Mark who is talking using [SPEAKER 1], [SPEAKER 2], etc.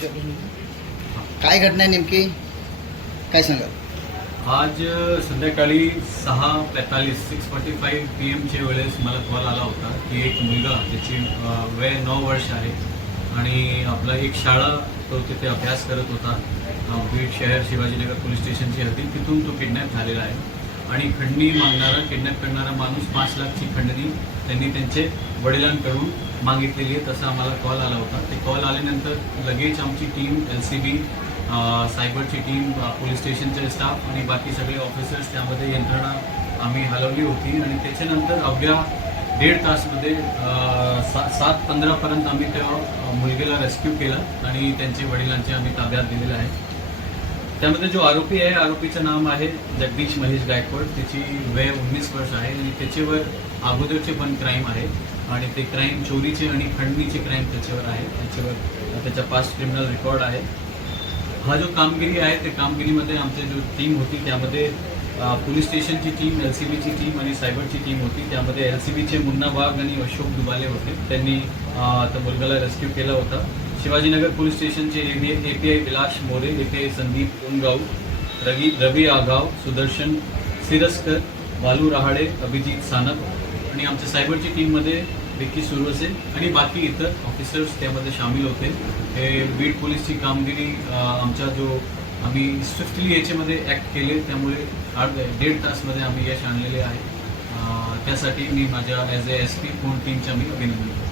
[SPEAKER 1] काय घटना आहे नेमकी काय सांगा
[SPEAKER 2] आज संध्याकाळी सहा पैतालीस सिक्स फोर्टी फाईव्ह पी एमच्या वेळेस मला कॉल आला होता की एक मुलगा ज्याची वय नऊ वर्ष आहे आणि आपला एक शाळा तो तिथे अभ्यास करत होता बीड शहर शिवाजीनगर पोलीस स्टेशनची होती तिथून तो किडनॅप झालेला आहे आणि खंडणी मागणारा किडनॅप करणारा माणूस पाच लाखची खंडणी त्यांनी त्यांचे वडिलांकडून मागितलेली आहे तसा आम्हाला कॉल आला होता ते कॉल आल्यानंतर लगेच आमची टीम एल सी बी सायबरची टीम पोलीस स्टेशनचे स्टाफ आणि बाकी सगळे ऑफिसर्स त्यामध्ये यंत्रणा आम्ही हलवली होती आणि त्याच्यानंतर अवघ्या दीड तासमध्ये सा सात पंधरापर्यंत आम्ही त्या मुलगीला रेस्क्यू केला आणि त्यांचे वडिलांचे आम्ही ताब्यात दिलेले आहे त्यामध्ये जो आरोपी आहे आरोपीचं नाम आहे जगदीश महेश गायकवाड त्याची वय उन्नीस वर्ष आहे आणि त्याच्यावर अगोदरचे पण क्राईम आहे आणि ते क्राईम चोरीचे आणि खंडणीचे क्राईम त्याच्यावर आहे त्याच्यावर त्याचा पास्ट क्रिमिनल रेकॉर्ड आहे हा जो कामगिरी आहे त्या कामगिरीमध्ये आमची जो टीम होती त्यामध्ये पोलीस स्टेशनची टीम एल सी बीची टीम आणि सायबरची टीम होती त्यामध्ये एल सी बीचे मुन्ना बाग आणि अशोक दुबाले होते त्यांनी त्या मुलगाला रेस्क्यू केला होता शिवाजीनगर पोलीस स्टेशनचे A I Vilas More I Sandeep उनगाव Ravi Ravi आगाव सुदर्शन सिरस्कर बालू रहाडे अभिजित सानप आणि आमच्या सायबरची टीममध्ये विक्की सुरवसे आणि बाकी इतर ऑफिसर्स त्यामध्ये सामील होते हे बीड पोलीसची कामगिरी आमचा जो आम्ही स्विफ्टली याच्यामध्ये ॲक्ट केले त्यामुळे आठ दीड तासमध्ये आम्ही यश आणलेले आहे त्यासाठी मी माझ्या as A S P phone टीमच्या मी अभिनंदन करतो